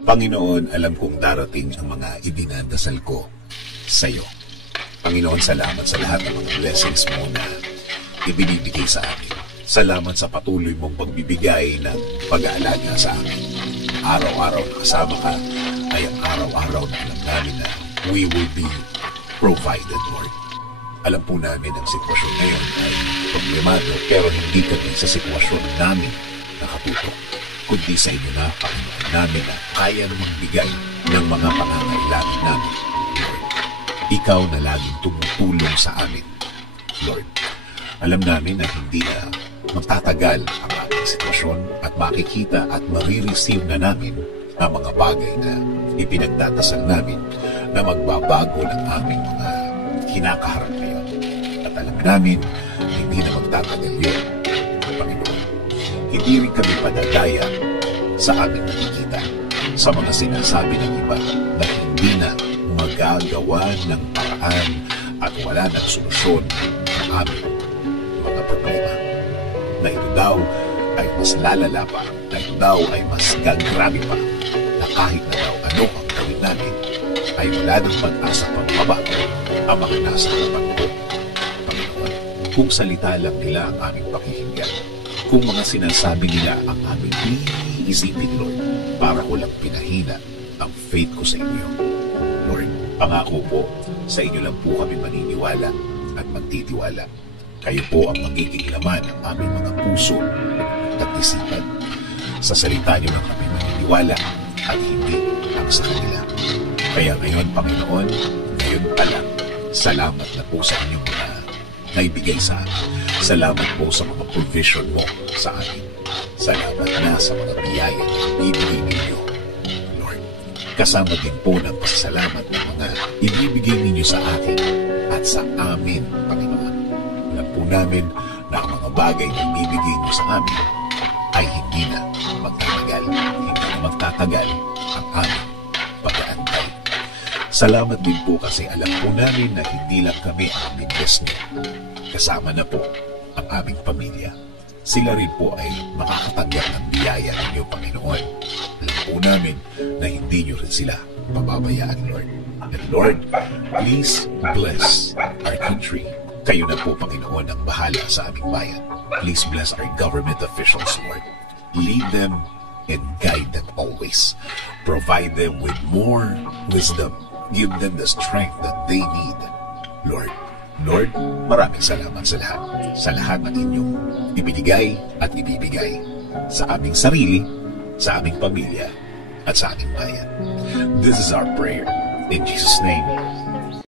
Panginoon, alam kong darating ang mga idinadasal ko sa iyo. Panginoon, salamat sa lahat ng mga blessings mo na ibinibigay sa amin. Salamat sa patuloy mong pagbibigay ng pag-aalaga sa amin. Araw-araw na kasama ka ay ang araw-araw na alam namin na we will be provided, Lord. Alam po namin ang sitwasyon ngayon ay problemado, pero hindi kami sa sitwasyon namin nakatutok, kundi sa inyo na, Panginoon namin, na kaya namang bigay ng mga pangangailangan namin, Lord. Ikaw na laging tumutulong sa amin, Lord. Alam namin na hindi na magtatagal ang ating sitwasyon at makikita at marireceive na namin ang mga bagay na ipinagdadasal namin na magbabago ng aming mga kinakaharap ngayon. At alam namin na hindi na magtatagal yun, Panginoon. Hindi rin kami padadaya sa aming nakikita, sa mga sinasabi ng iba na hindi na magagawa ng paraan at wala ng solusyon ng aming mga problema. Na ito daw ay mas lalala pa, na ito daw ay mas gagrabe pa, na kahit na daw ano ang gawin namin, ay wala ng pag-asa pang mabago ang mga nasa harapan ko, Panginoon. Kung salita lang nila ang aming pakikinggan, kung mga sinasabi nila ang aming iisipin, Lord, para ko lang pinahina ang faith ko sa inyo. Lord, pangako po, sa inyo lang po kami maniniwala at magtitiwala. Kayo po ang magiging laman ng aming mga puso at isipan. Sa salita niyo lang kami maniniwala at hindi ang sa kanila. Kaya ngayon, Panginoon, ngayon pa lang, salamat na po sa inyong mga naibigay sa amin. Salamat po sa mga provision mo sa amin. Salamat na sa mga biyaya na ibibigay ninyo, Lord. Kasama din po ng pasasalamat ng mga ibibigay ninyo sa akin at sa amin, Panginoon. Alam po namin na ang mga bagay na ibibigay niyo sa amin ay hindi na magtatagal. Hindi na magtatagal ang aming pag-aantay. Salamat din po kasi alam po namin na hindi lang kami ang bigkas niyo. Kasama na po ang aming pamilya. Sila rin po ay makakatanggap ng biyaya ninyo, Panginoon. Alam po namin na hindi niyo rin sila pababayaan, Lord. And Lord, please bless our country. Kayo na po, Panginoon, ang bahala sa aming bayan. Please bless our government officials, Lord. Lead them and guide them always. Provide them with more wisdom. Give them the strength that they need, Lord. Lord, maraming salamat sa lahat. Sa lahat ng inyong ibinigay at ibibigay sa aming sarili, sa aming pamilya, at sa aming bayan. This is our prayer. In Jesus' name,